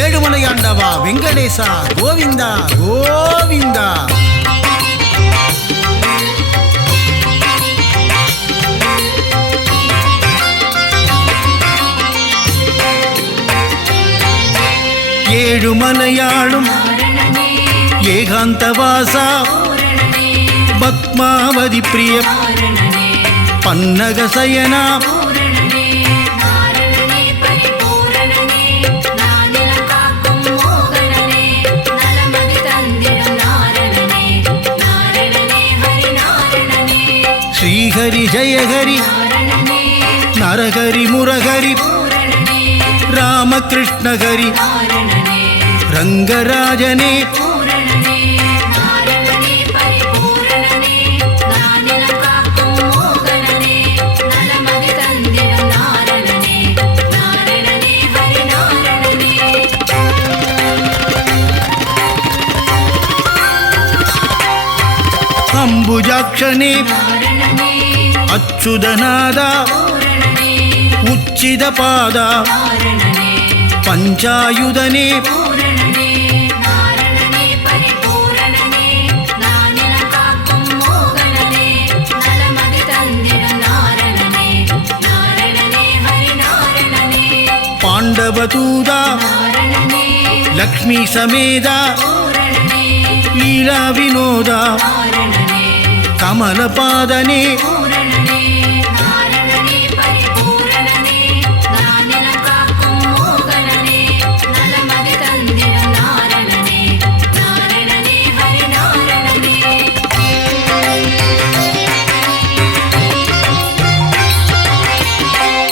ஏழுமலையாண்டவா வெங்கடேசா கோவிந்தா கோவிந்தா. ஏழுமலையாளும் ஏகாந்தவாசா பத்மாவதி பிரிய பன்னகசயனா ஸ்ரீஹரி ஜெயஹரி நரஹரி முரஹரி ராமகிருஷ்ணஹரி ரங்கராஜனே அம்புஜாக்ஷனே அச்சுதநாதா உச்சிதபாதா பஞ்சாயுதனே பாண்டவதூதா லக்ஷ்மி சமேதா லீலா வினோதா கமலபாதனே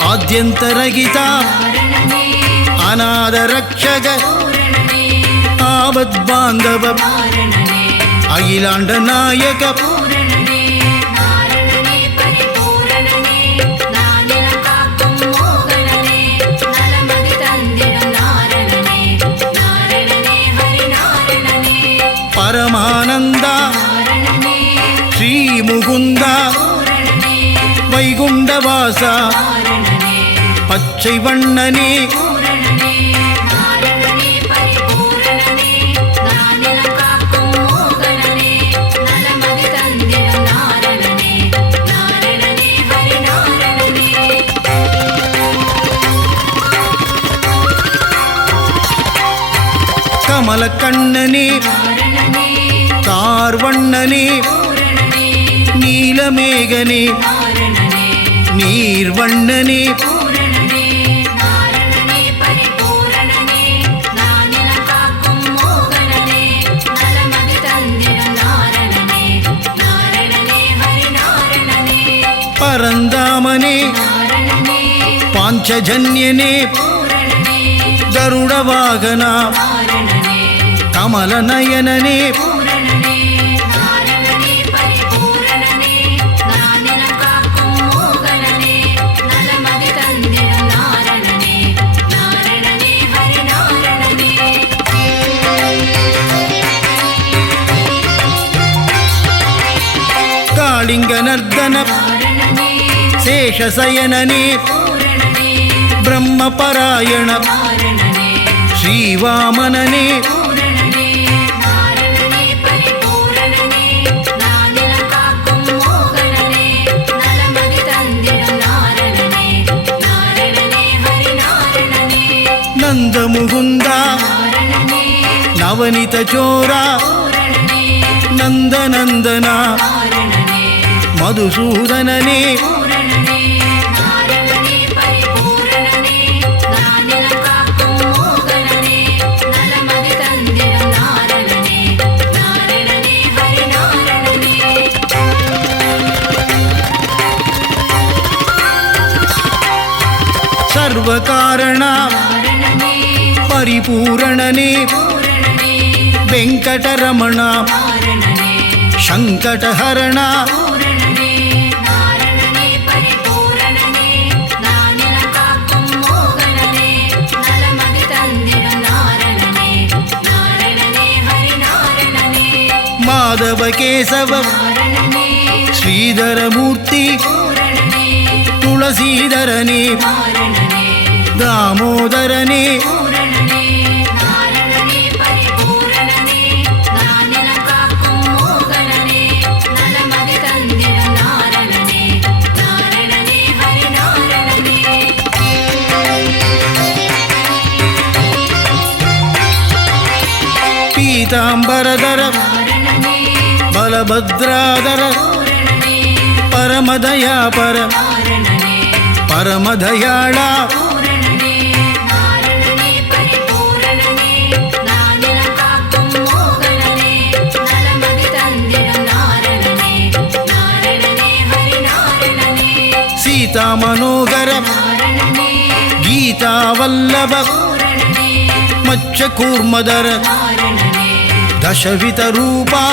ஆத்யந்தரகிதா அநாதரக்ஷக ஆபத்பாந்தவ அகிலாண்ட நாயக பரமானந்தா ஸ்ரீமுகுந்தா வைகுண்டவாசா பச்சை வண்ணனே கமலக்கண்ணனே கார்வண்ணனே நீலமேகனே நீர்வண்ணனே பரந்தாமனே பாஞ்சஜன்யனே கருடவாகனா கமலநயனனே காளிங்கநர்தன சேஷசயனனே பிரம்மபராயண ஸ்ரீவாமனனே நந்தமுகுந்தா நவனித சோரா நந்தநந்தனா மதுசூதனனே சர்வகாரணா பரிபூரணனே வெங்கடரமணா சங்கடஹரணா மாதவ கேசவ ஸ்ரீதரமூர்த்தி துளசீதரனே தாமோதரனே பீதாம்பரதர பலபத்ராதர பரமதயாபர பரமதயாளா சீதா மனோகர கீதா வல்லப மச்ச கூர்மதர தசவித ரூபா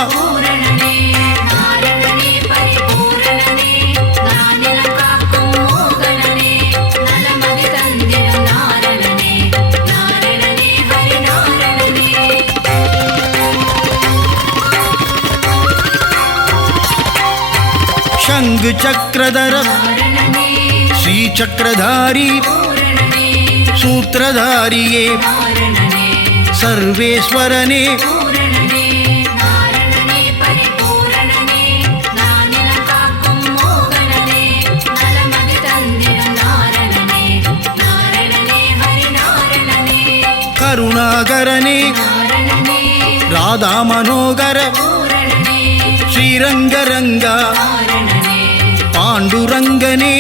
शंग चक्रधर श्री चक्रधारी सूत्रधारिये सर्वेश्वरने करुणाकरने राधा मनोगर श्रीरंगरंगा पांडुरंगने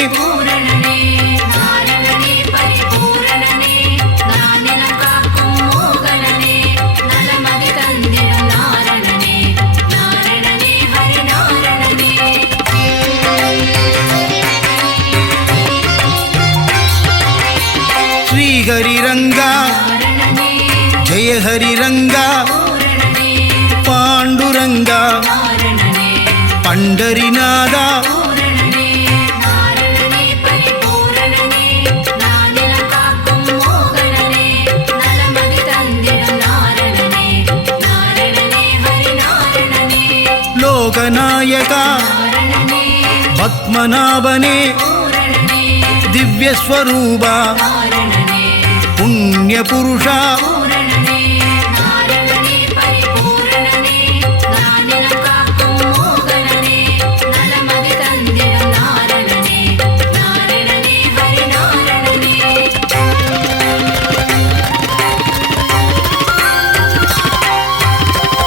श्री हरिरंगा जय हरिरंगा पांडुरंगा पंडरीनादा लोकनायका पद्मनाभने दिव्य स्वरूपा पुण्य पुरुषा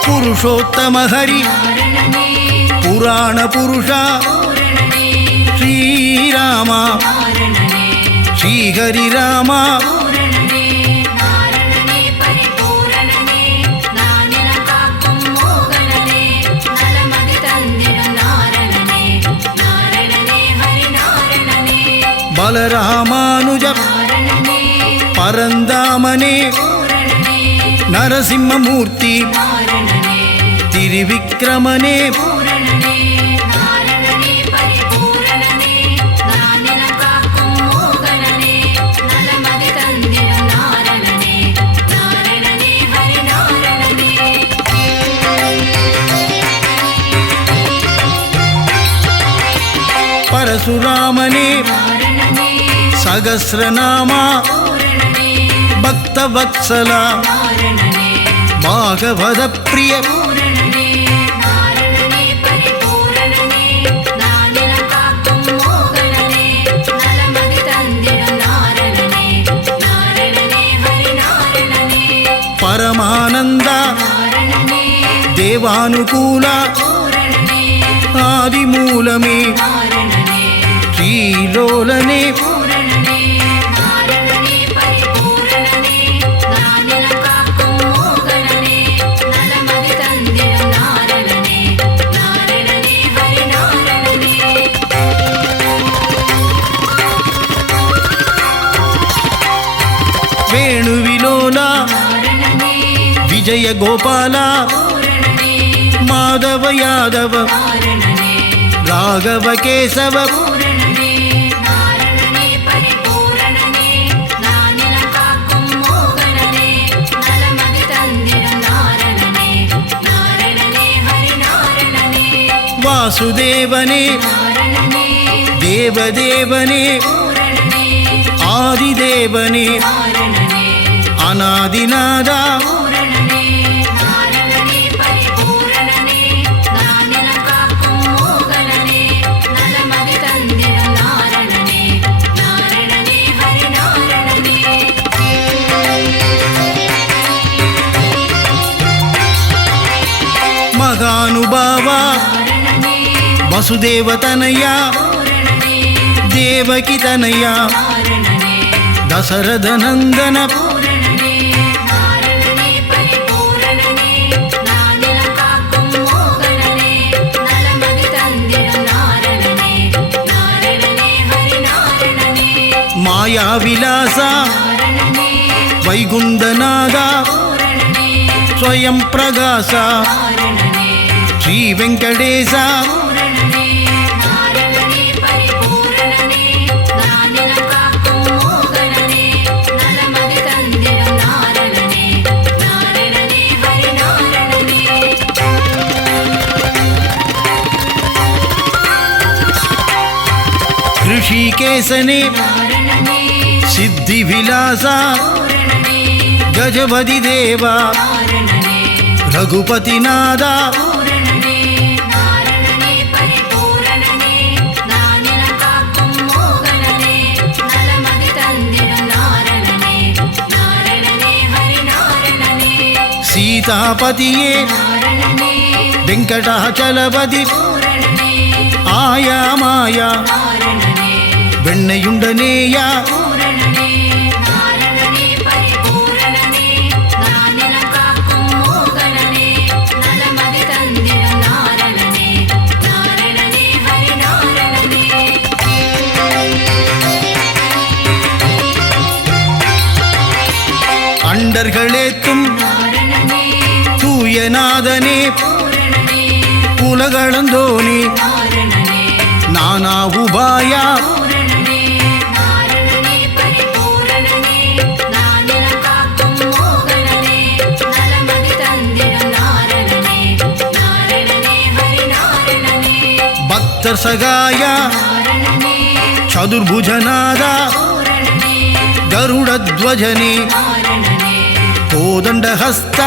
पुरुषोत्तम हरि पुराण पुरुषा श्रीरामा श्रीहरि रामा बलरामानुज परंदामने नरसिंहमूर्ति त्रिविक्रमने परशुरामने सहस्रनामा भक्तवत्सला भागवत प्रिय परमानंद देवानुकूला आदिमूलमे श्रीलोलने वेणुविलोला विजय गोपाला माधव यादव राघव केशव वासुदेवने देवदेवने आदिदेवने अनादिनादा ವಸುದೇವತನಯ ದೇವಕಿ ತನಯ ದಶರಥ ನಂದನ ಮಾಯಾ ವಿಲಾಸ ವೈಗುಂಡನಾದ ಸ್ವಯಂ ಪ್ರಕಾಶ ಶ್ರೀ ವೆಂಕಟೇಶ ಋಷಿಕೇಶನೇ ಸಿದ್ಧಿ ವಿಲಾಸ ಗಜಪತಿ ದೇವ ರಘುಪತಿನಾದ ಸೀತಾಪತಿಯೇ ವೆಂಕಟಾಚಲಪತಿ ಆಯಾ ಮಾಯಾ வெண்ணையுண்டனேயா அண்டர்களேத்தும் தூயநாதனே உலகளந்தோனே நானா உபாயா சகாய சதுர்புஜநாத கருடத்வஜனே கோதண்டஹஸ்த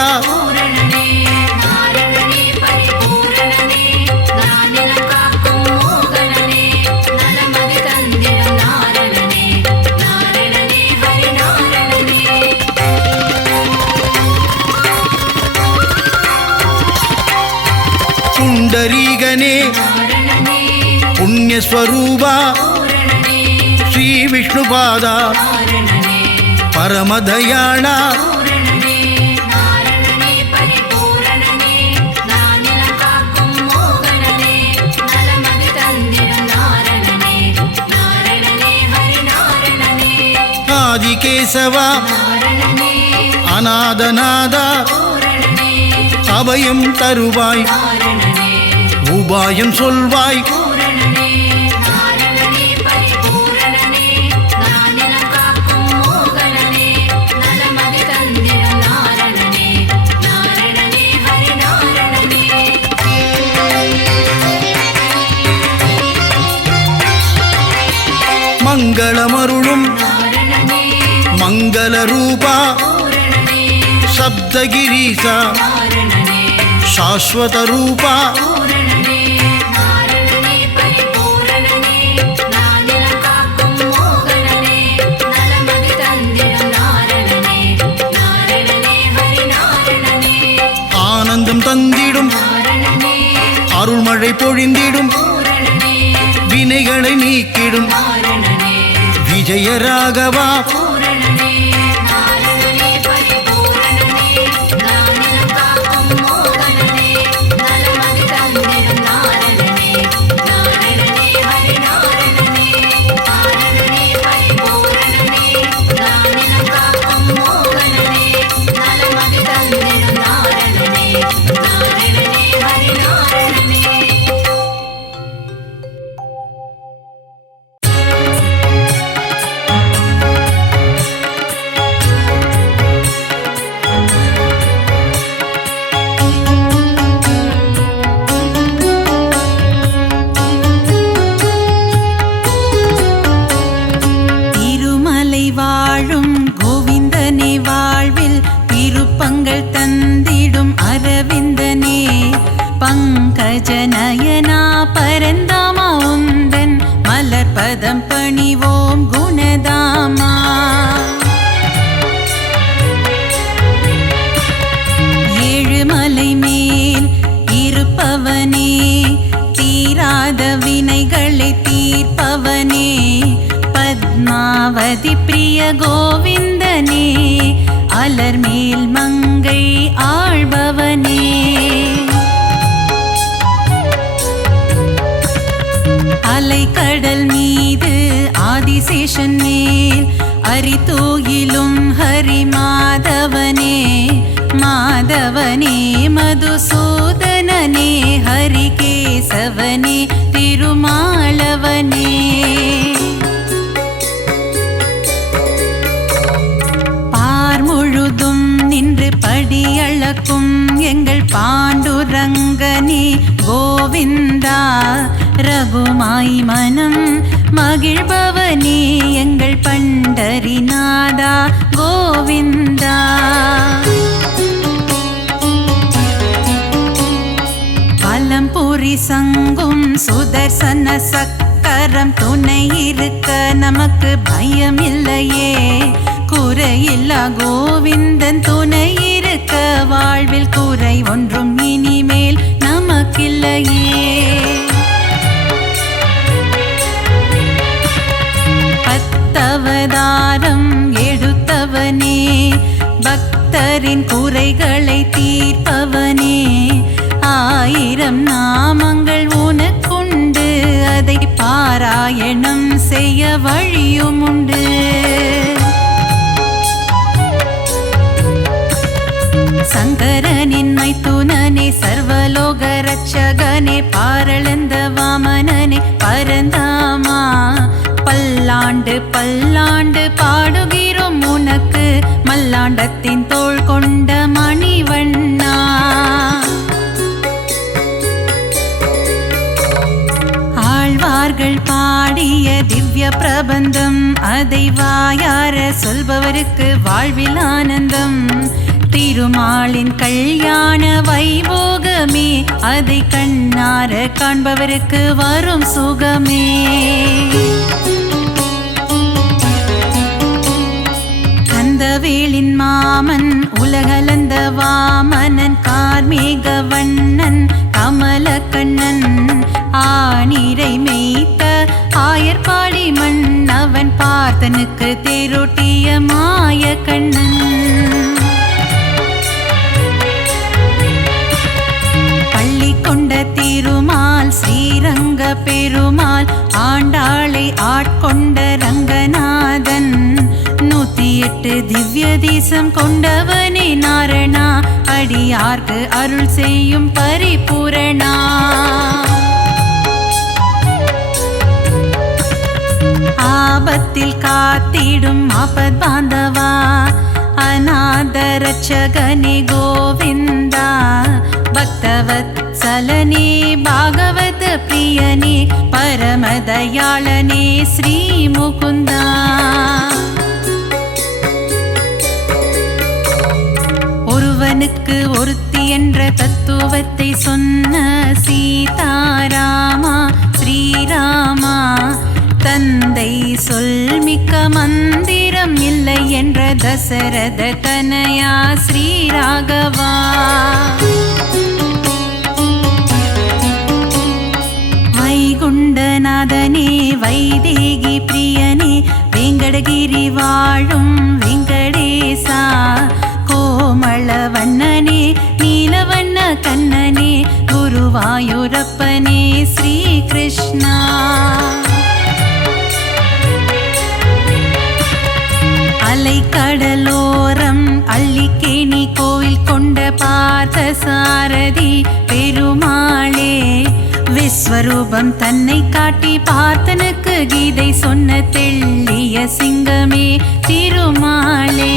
புண்டரீகனே புண்ணியஸ்வரூப ஸ்ரீ விஷ்ணுபாத பரமதயாள ஆதிகேசவ அநாதநாத அபயம் தருவாய் உபாயம் சொல்வாய் மங்களமருளும் மங்கள ரூபா சப்தகிரீசா சாஸ்வத ரூபா ஆனந்தம் தந்திடும் அருள்மழை பொழிந்திடும் வினைகளை நீக்கிடும் விஜயராகவா பங்கஜநயனா பரந்தாமா உந்தன் மலர்பதம் பணிவோம் குணதாமா. ஏழுமலை மேல் இருப்பவனே தீராத ஆரதி பிரிய கோவிந்தனே அலர்மேல் மங்கை ஆழ்பவனே அலைக்கடல் மீது ஆதிசேஷன் மேல் அரிதூயிலும் ஹரி மாதவனே மாதவனே மதுசூதனனே ஹரிகேசவனே திருமாலவனே பார் முழுதும் நின்று படியளக்கும் எங்கள் பாண்டுரங்கனே கோவிந்தா ரகுமாய் மனம் மகிழ்பவனே எங்கள் பண்டரிநாதா கோவிந்தா பலம்புரி சங்கும் சுதர்சன சக்கரம் துணை இருக்க நமக்கு பயம் இல்லையே குறையில்லா கோவிந்தன் துணை இருக்க வாழ்வில் குறை ஒன்றும் இனிமேல் நமக்கில்லையே அவதாரம் எடுத்தவனே பக்தரின் குறைகளை தீர்ப்பவனே ஆயிரம் நாமங்கள் உனக்குண்டு அதை பாராயணம் செய்ய வழியும் உண்டு சங்கரனின் மைத்துனனே சர்வலோக ரட்சகனே பாரளந்த வாமனனே பரந்தாமா பல்லாண்டு பல்லாண்டு பாடுகிறோம் உனக்கு மல்லாண்டத்தின் தோள் கொண்ட மணிவண்ணா ஆழ்வார்கள் பாடிய திவ்ய பிரபந்தம் அதை வாயார சொல்பவருக்கு வாழ்வில் ஆனந்தம் திருமாலின் கல்யாண வைபோகமே அதை கண்ணார காண்பவருக்கு வரும் சுகமே கந்தவேலின் மாமன் உலகளந்த வாமனன் கார்மேக வண்ணன் கமலக்கண்ணன் ஆனிரை மேய்த்த ஆயர்பாடி மன்னவன் பார்த்தனுக்கு தேரோட்டிய மாய கண்ணன் பள்ளி கொண்ட திருமால் ஸ்ரீரங்க பெருமாள் ஆண்டாளை ஆட்கொண்ட ரங்கநாதன் 108 திவ்ய தேசம் கொண்டவனே நாரணா அடியார்க்கு அருள் செய்யும் பரிபூரணா ஆபத்தில் காத்திடும் ஆபத் பாந்தவா அநாத ரட்சகனே கோவிந்தா பக்தவத்சலனே பாகவத பிரியனே பரமதயாளனே ஸ்ரீ முகுந்தா ஒருவனுக்கு ஒருத்தி என்ற தத்துவத்தை சொன்ன சீதாராமா ஸ்ரீராமா தந்தை சொல்மிக்க மந்திரம் இல்லை என்ற தசரத தனயா ஸ்ரீராகவா வைகுண்டநாதனே வைதேகி பிரியனே வெங்கடகிரி வாழும் வெங்கடேசா கோமளவண்ணனே நீலவண்ண கண்ணனே குருவாயூரப்பனே ஸ்ரீ கிருஷ்ணா அலைக்கடலோரம் அள்ளிக்கேணி கோவில் கொண்ட பார்த்த சாரதி பெருமாளே விஸ்வரூபம் தன்னை காட்டி பார்த்தனுக்கு கீதை சொன்ன தெள்ளிய சிங்கமே திருமாலே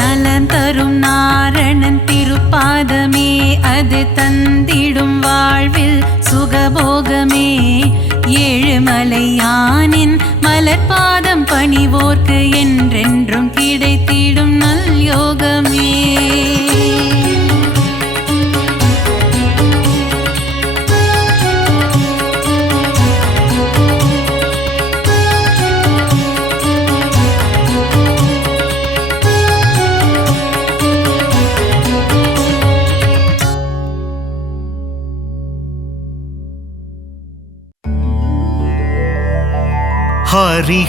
நலன் தரும் நாரணன் திருப்பாதமே அது தந்திடும் வாழ்வில் சுகபோகமே ஏழுமலையானின் மலர்பாதம் பணிவோர்க்கு என்றென்றும் கிடைத்திடும் நல் யோகமே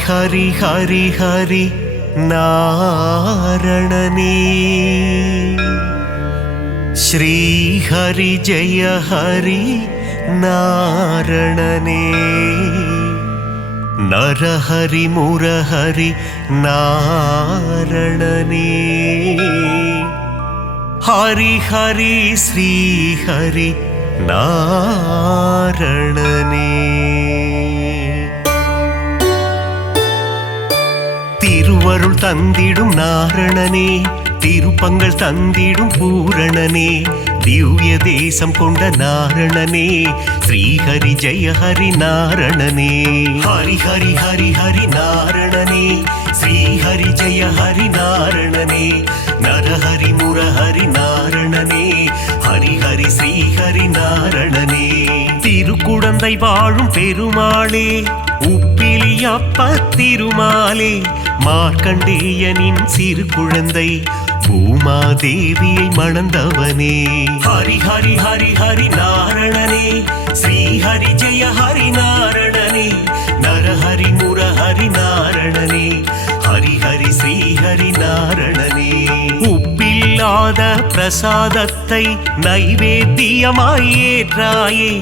ஹரி ஹரி ஹரி நாரணனே ஸ்ரீ ஹரி ஜெய ஹரி நாரணனே நரஹரி முரஹரி நாரணனே ஹரி ஹரி ஸ்ரீ ஹரி நாரணனே திருவருள் தந்திடும் நாரணனே திருப்பங்கள் தந்திடும் பூரணனே திவ்ய தேசம் கொண்ட நாரணனே ஸ்ரீஹரி ஜெய ஹரி நாரணனே ஹரி ஹரி ஹரி ஹரி நாரணனே ஸ்ரீஹரி ஜெய ஹரி நாரணனே நரஹரி முரஹரி நாரணனே ஹரி ஹரி ஸ்ரீஹரி நாரணனே திருக்குடந்தை வாழும் பெருமாளே உப்பிலியப்ப திருமாலே மார்க்கண்டேயனின் சிறு குழந்தை பூமாதேவியை மணந்தவனே ஹரி ஹரி ஹரி ஹரி நாரணனே ஸ்ரீஹரி ஜெய ஹரி நாரணனே நரஹரி முரஹரி நாரணனே ஹரி ஹரி ஸ்ரீஹரி நாரணனே உப்பில்லாத பிரசாதத்தை நைவேத்தியமாய் ஏற்றாயே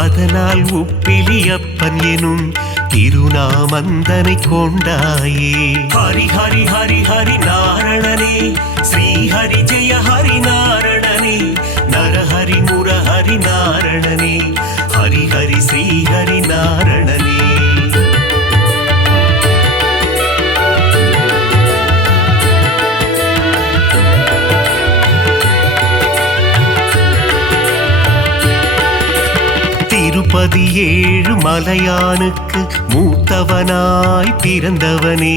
அதனால் உப்பிலியப்பன் எனும் திருநாமந்தனை கொண்டாயே ஹரி ஹரி ஹரி ஹரி நாரணனே ஸ்ரீஹரி ஜெய ஹரி நாரணனே நரஹரி முரஹரி நாரணனே ஹரி ஹரி ஸ்ரீஹரி நாரணனே திருப்பதி ஏழு மலையானுக்கு மூத்தவனாய் பிறந்தவனே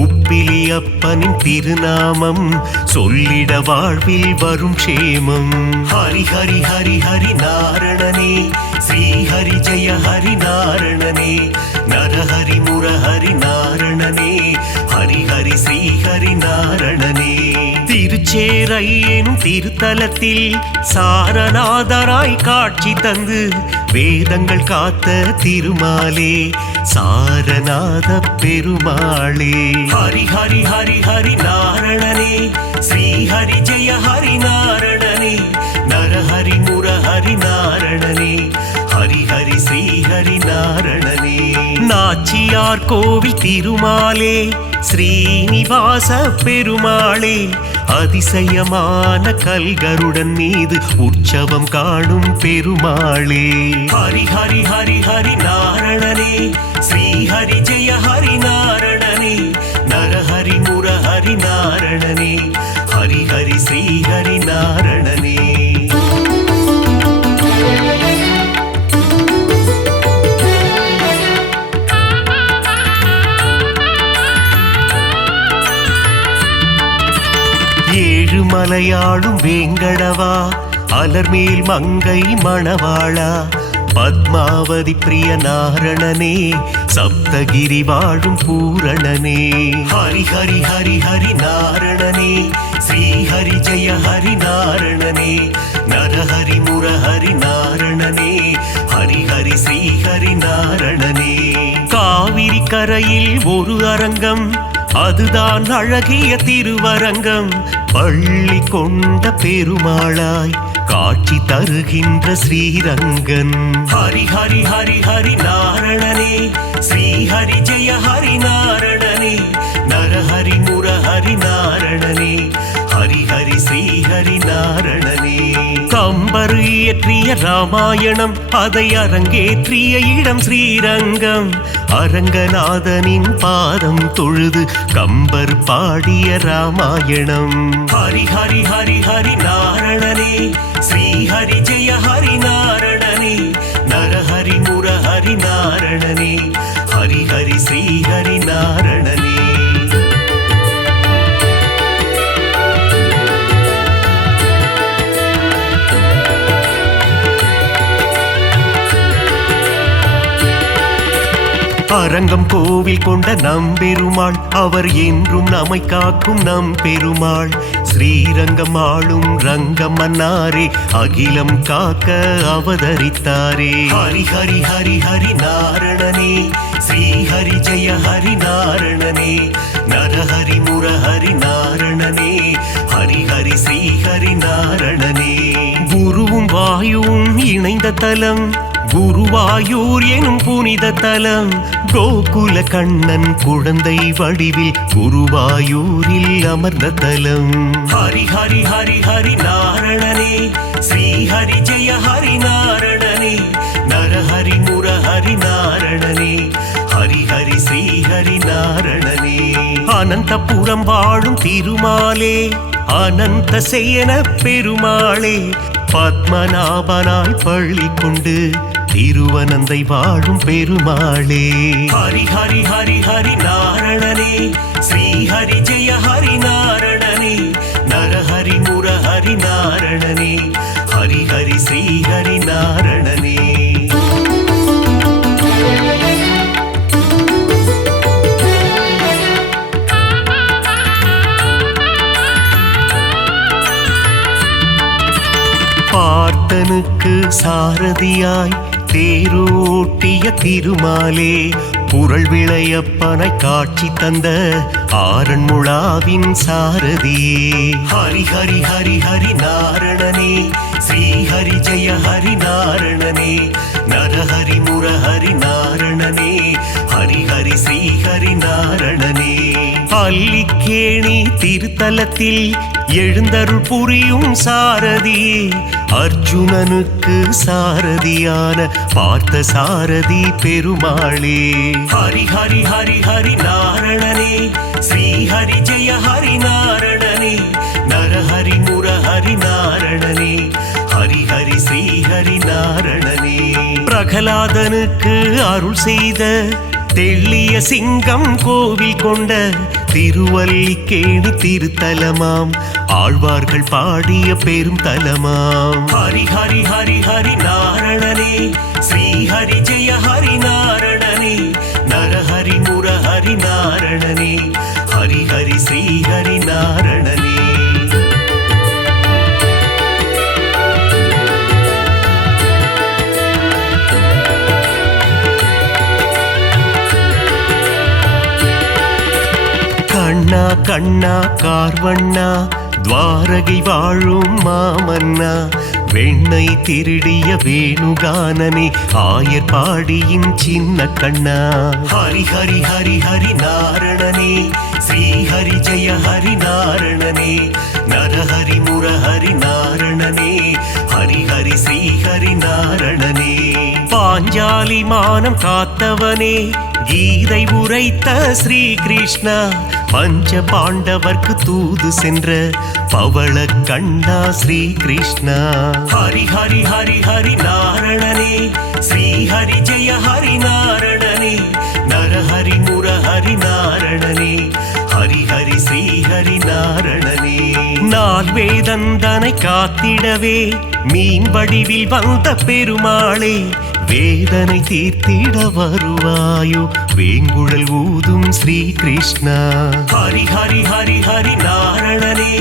உப்பிலியப்பனின் திருநாமம் சொல்லிட வாழ்வில் வரும் க்ஷேமம் ஹரி ஹரி ஹரி ஹரி நாரணனே ஸ்ரீஹரி ஜெய ஹரி நாரணனே நரஹரி முரஹரி நாரணனே ஹரி ஹரி ஸ்ரீஹரி நாரணனே திருச்சேரையின் திருத்தலத்தில் சாரநாதராய் காட்சி தந்து வேதங்கள் காத்த திருமாலே சாரநாத பெருமாளே ஹரி ஹரி ஹரி ஹரி நாரணனே ஸ்ரீஹரி ஜெய ஹரி நாரணனே நரஹரி முரஹரி நாரணனே ஹரி ஹரி ஸ்ரீஹரி நாரணனே நாச்சியார் கோவில் திருமாலே ஸ்ரீனிவாச பெருமாளே அதிசயமான கல்கருடன் மீது உற்சவம் காணும் பெருமாளே ஹரி ஹரி ஹரி ஹரி நாரணனே ஸ்ரீஹரி ஜெய ஹரி நாரணனே நரஹரி முரஹரி நாரணனே ஹரி ஹரி ஸ்ரீஹரி நாரணனே ஏழுமலையாளும் வேங்கடவா அலர்மேல் மங்கை மணவாளா பத்மாவதி பிரிய நாரணனே சப்தகிரி வாழும் பூரணனே ஹரி ஹரி ஹரி ஹரி நாரணனே ஸ்ரீஹரி ஜெய ஹரி நாரணனே நரஹரி முரஹரி நாரணனே ஹரி ஹரி ஸ்ரீஹரி நாரணனே காவிரி கரையில் ஒரு அரங்கம் அதுதான் அழகிய திருவரங்கம் பள்ளி கொண்ட பெருமாளாய் காட்சி தருகின்ற ஸ்ரீரங்கன் ஹரி ஹரி ஹரி ஹரி நாரணனே ஸ்ரீஹரி ஜெய ஹரி நாரணனே நரஹரி முரஹரி நாரணனே ஹரி ஹரி ஸ்ரீஹரி நாரணனே கம்பர் இயற்றிய ராமாயணம் அதை அரங்கேற்றிய இடம் ஸ்ரீரங்கம் அரங்கநாதனின் பாதம் தொழுது கம்பர் பாடிய ராமாயணம் ஹரி ஹரி ஹரி ஹரி நாரணனே ஸ்ரீஹரி ஜெய ஹரி நாரணனே நரஹரி முரஹரி நாரணனே ஹரி ஹரி ஸ்ரீஹரி நாரணனே அரங்கம் கோவில் கொண்ட நம்பெருமாள் அவர் என்றும் நம்மை காக்கும் நம்பெருமாள் ஸ்ரீரங்கம் ஆளும் ரங்கம் மன்னாரே அகிலம் காக்க அவதரித்தாரே ஹரி ஹரி ஹரி ஹரி நாரணனே ஸ்ரீஹரி ஜெய ஹரி நாரணனே நரஹரி முரஹரி நாரணனே ஹரி ஹரி ஸ்ரீஹரி நாரணனே குருவும் வாயுவும் இணைந்த தலம் குருவாயூர் எனும் புனித தலம் கோகுல கண்ணன் குழந்தை வடிவில் குருவாயூரில் அமர்ந்த தலம் ஹரி ஹரி ஹரி ஹரி நாரணனே ஸ்ரீஹரி ஜெய ஹரி நாரணனே நரஹரி முரஹரி நாரணனே ஹரி ஹரி ஸ்ரீஹரி நாரணனே அனந்தபுரம் வாழும் திருமாலே அனந்த சேன பெருமாளே பத்மநாபனாய் பள்ளி கொண்டு திருவனந்தை வாழும் பெருமாளே ஹரி ஹரி ஹரி ஹரி நாரணனே ஸ்ரீஹரி ஜெய ஹரி நாரணனே நரஹரி முரஹரி நாரணனே ஹரி ஹரி ஸ்ரீஹரி நாரணனே பார்த்தனுக்கு சாரதியாய் தேரோட்டிய திருமாலே புரள் விளையப்பனை காட்சி தந்த ஆரண்முழாவின் சாரதியே ஹரி ஹரி ஹரி ஹரி நாரணனே ஸ்ரீஹரி ஜெய ஹரி நாரணனே நரஹரி முரஹரி நாரணனே ஹரி ஹரி ஸ்ரீஹரி நாரணனே பள்ளிக்கேணி திருத்தலத்தில் எழுந்தருள் புரியும் சாரதியே அர்ஜுனனுக்கு சாரதியான பார்த்த சாரதி பெருமாளே ஹரி ஹரி ஹரி ஹரி நாரணனே ஸ்ரீஹரி ஜெய ஹரி நாரணனே நரஹரி முரஹரி நாரணனே ஹரி ஹரி ஸ்ரீஹரி நாரணனே பிரகலாதனுக்கு அருள் செய்த தெள்ளிய சிங்கம் கோவில் கொண்ட திருவல்லிக்கேணி திருத்தலமாம் ஆழ்வார்கள் பாடிய பெரும் தலமாம் ஹரி ஹரி ஹரி ஹரி நாரணனே ஸ்ரீஹரி ஜெய ஹரி நாரணனே நரஹரி முரஹரி நாரணனே ஹரி ஹரி ஸ்ரீஹரி நாரணனே கண்ணா கண்ணா கார்வண்ணா துவாரகை வாழும் மாமன்னா வெண்ணை திருடிய வேணுகானனே ஆயர் பாடியின் சின்ன கண்ணா ஹரி ஹரி ஹரி ஹரி நாரணனே ஸ்ரீஹரி ஜெய ஹரி நாரணனே நரஹரி முரஹரி நாரணனே ஹரி ஹரி ஸ்ரீஹரி நாரணனே பாஞ்சாலி மானம் காத்தவனே கீதை உரைத்த ஸ்ரீ கிருஷ்ணா பஞ்ச பாண்டவர்க்கு தூது சென்ற பவள கண்ணா ஸ்ரீ கிருஷ்ணா ஹரி ஹரி ஹரி ஹரி நாரணனே ஸ்ரீஹரி ஜெய ஹரி நாரணனே நரஹரி முரஹரி நாரணனே ஹரி ஹரி ஸ்ரீஹரி நாரணனே நால் வேதந்தனை காத்திடவே மீன் வடிவில் வந்த பெருமாளே வேதனை தீர்த்திட வருவாயோ வேங்குழல் ஊதும் ஸ்ரீ கிருஷ்ணா ஹரி ஹரி ஹரி ஹரி நாரணனே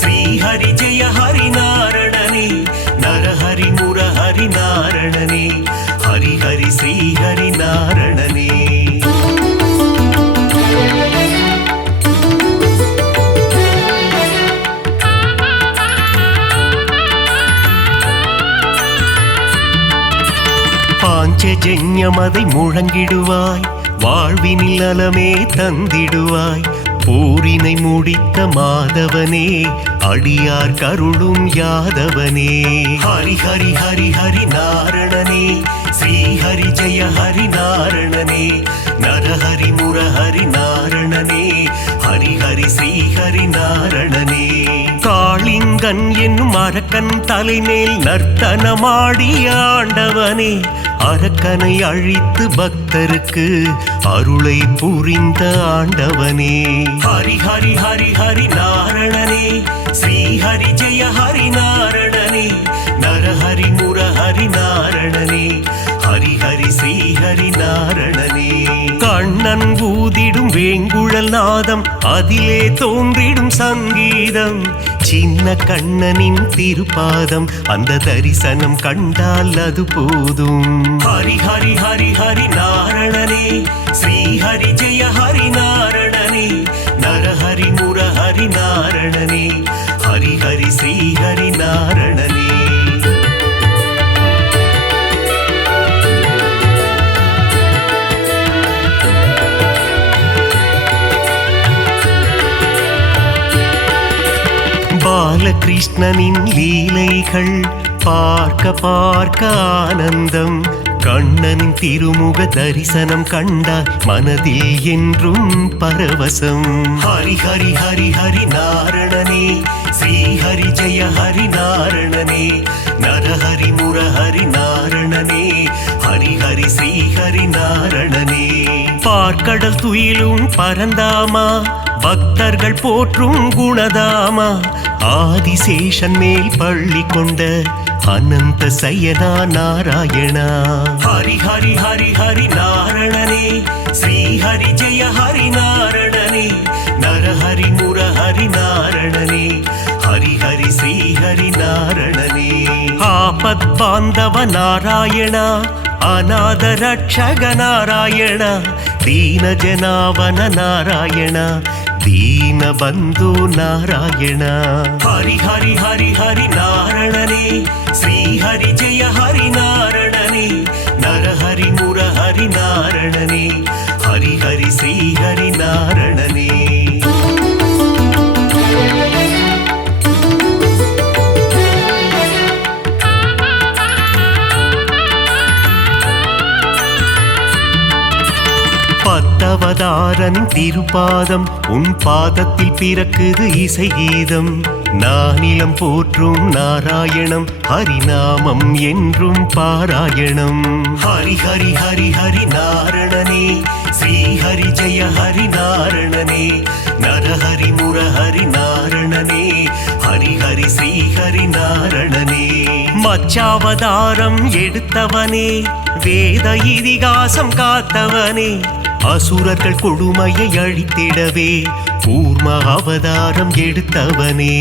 ஸ்ரீஹரி ஜெய ஹரி நாரணனே நரஹரி முரஹரி நாரணனே ஹரி ஹரி ஸ்ரீஹரி நாரணனே பாஞ்சஜன்யமதை முழங்கிடுவாய் வாழ்வினில் நலமே தந்திடுவாய் போரினை முடித்த மாதவனே அடியார் கருளும் யாதவனே ஹரி ஹரி ஹரி ஹரி நாரணனே ஸ்ரீஹரி ஜெய ஹரி நாரணனே நரஹரி முரஹரி நாரணனே ஹரி ஹரி ஸ்ரீஹரி நாரணனே காளிங்கன் என்னும் அரக்கன் தலைமேல் நர்த்தனமாடிய ஆண்டவனே அரக்கனை அழித்து பக்தருக்கு அருளை புரிந்த ஆண்டவனே ஹரி ஹரி ஹரி ஹரி நாரணனே ஸ்ரீஹரி ஜெய ஹரி நாரணனே நரஹரி முரஹரி நாரணனே ஹரி ஹரி ஸ்ரீஹரி நாரணனே கண்ணன் ஊதிடும் வேங்குழல் நாதம் அதிலே தோன்றிடும் சங்கீதம் சின்ன கண்ணனின் திருப்பாதம் அந்த தரிசனம் கண்டால் அது போதும் ஹரி ஹரி ஹரி ஹரி நாரணனே ஸ்ரீஹரி ஜெய ஹரி நாரணனே நரஹரி முரஹரி நாரணனே ஹரி ஹரி ஸ்ரீஹரி நாரணனே. பாலகிருஷ்ணனின் லீலைகள் பார்க்க பார்க்க ஆனந்தம், கண்ணனின் திருமுக தரிசனம் கண்டால் மனதில் என்றும் பரவசம். ஹரி ஹரி ஹரி ஹரி நாரணனே ஸ்ரீஹரி ஜெய ஹரி நாரணனே நரஹரி முரஹரி நாரணனே ஹரி ஹரி ஸ்ரீஹரி நாரணனே. பார்க்கடல் துயிலும் பரந்தாமா பக்தர்கள் போற்றும் குணதாமா, ஆதிசேஷன் மேல் பள்ளி கொண்ட அனந்த சயனா நாராயணா. ஹரி ஹரி ஹரி ஹரி நாரணனே ஸ்ரீஹரி ஜெய ஹரி நாரணனே நரஹரி முரஹரி நாரணனே ஹரி ஹரி ஸ்ரீஹரி நாரணனே. ஆபத் பாந்தவ நாராயணா அநாத ரட்சக நாராயணா தீன ஜனாவன நாராயணா தீன பந்து நாராயணா. ஹரி ஹரி ஹரி ஹரி நாரணனே ஸ்ரீஹரி ஜெய ஹரி நாரணனே நரஹரி முரஹரி நாரணனே ஹரி ஹரி ஸ்ரீஹரி நாரணனே. பத்தவதாரன் திருப்பாதம் உன் பாதத்தில் பிறக்குது இசை கீதம், நானிலம் போற்றும் நாராயணம் ஹரிநாமம் என்றும் பாராயணம். ஹரி ஹரி ஹரி ஹரி நாரணனே ஸ்ரீஹரி ஜெய ஹரி நாரணனே நரஹரி முரஹரி நாரணனே ஹரி ஹரி ஸ்ரீஹரி நாரணனே. மச்சாவதாரம் எடுத்தவனே வேத இதிகாசம் காத்தவனே, அசுரர்கள் கொடுமையை அழித்திடவே கூர்ம அவதாரம் எடுத்தவனே.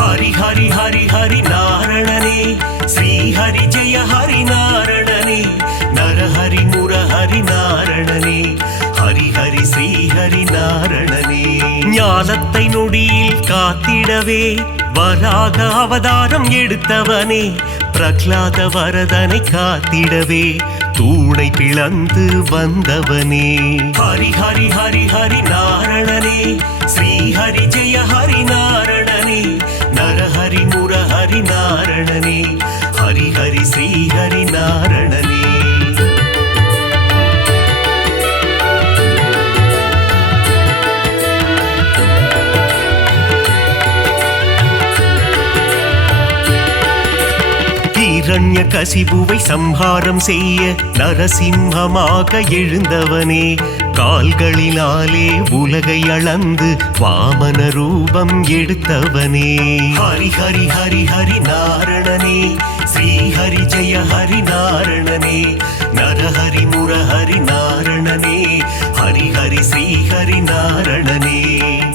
ஹரி ஹரி ஹரி ஹரி நாரணனே ஸ்ரீஹரி ஜெய ஹரி நாரணனே நரஹரி முரஹரி நாரணனே ஹரி ஹரி ஸ்ரீஹரி நாரணனே. ஞானத்தை நொடியில் காத்திடவே வராக அவதாரம் எடுத்தவனே, பிரகலாத வரதனை காத்திடவே தூணை பிளந்து வந்தவனே. ஹரி ஹரி ஹரி ஹரி நாரணனே ஸ்ரீஹரி ஜெய ஹரி நாரணனே நரஹரி முரஹரி நாரணனே ஹரி ஹரி ஸ்ரீஹரி நாரணனே. இரண்ய கசிபுவை சம்ஹாரம் செய்ய நரசிம்மமாக எழுந்தவனே, கால்களினாலே உலகை அளந்து வாமன ரூபம் எடுத்தவனே. ஹரி ஹரி ஹரி ஹரி நாரணனே ஸ்ரீஹரி ஜெய ஹரி நாரணனே நரஹரி முரஹரி நாரணனே ஹரி ஹரி ஸ்ரீஹரி நாரணனே.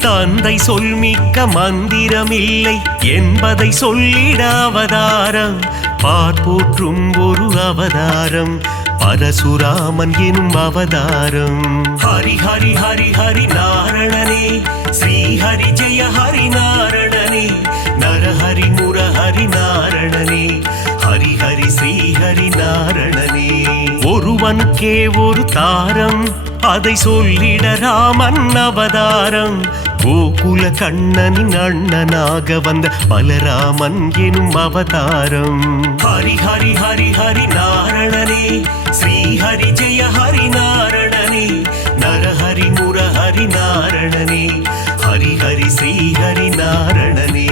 தந்தை சொல்மிக்க மந்திரமில்லை என்பதை சொல்லிட அவதாரம், பார்ப்போற்றும் ஒரு அவதாரம் பரசுராமன் எனும் அவதாரம். ஹரி ஹரி ஹரி ஹரி நாரணனே ஸ்ரீஹரி ஜெய ஹரி நாரணனே நரஹரி முரஹரி நாரணனே ஹரி ஹரி ஸ்ரீஹரி நாரணனே. ஒருவனுக்கே ஒரு தாரம் அதை சொல்லிட ராமன் அவதாரம், கோகுல கண்ணனின் அண்ணனாக வந்த பலராமன் எனும் அவதாரம். ஹரி ஹரி ஹரி ஹரி நாரணனே ஸ்ரீஹரி ஜெய ஹரி நாரணனே நரஹரி முரஹரி நாரணனே ஹரி ஹரி ஸ்ரீஹரி நாரணனே.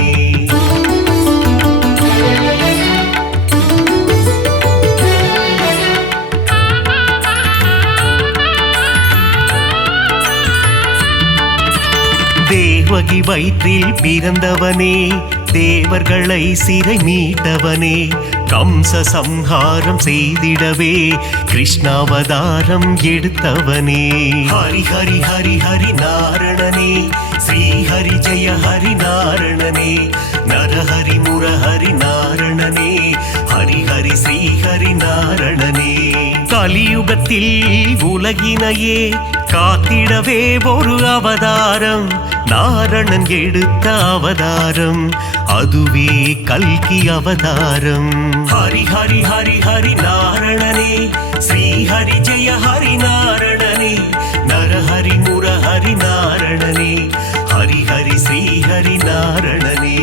தேவகி வயிற்றில் பிறந்தவனே தேவர்களை சிறை மீட்டவனே, கம்ச சம்ஹாரம் செய்திடவே கிருஷ்ணாவதாரம் எடுத்தவனே. ஹரி ஹரி ஹரி ஹரி நாரணனே ஸ்ரீஹரி ஜெய ஹரி நாரணனே நரஹரி முரஹரி நாரணனே ஹரி ஹரி ஸ்ரீஹரி நாரணனே. கலியுகத்தில் உலகினையே காத்திடவே ஒரு அவதாரம், நாரணன் எடுத்த அவதாரம், அதுவே கல்கி அவதாரம். ஹரி ஹரி ஹரி ஹரி நாரணனே, ஸ்ரீ ஹரி ஜெய ஹரி நாரணனே, நரஹரி முரஹரி நாரணனே, ஹரி ஹரி ஸ்ரீ ஹரி நாரணனே.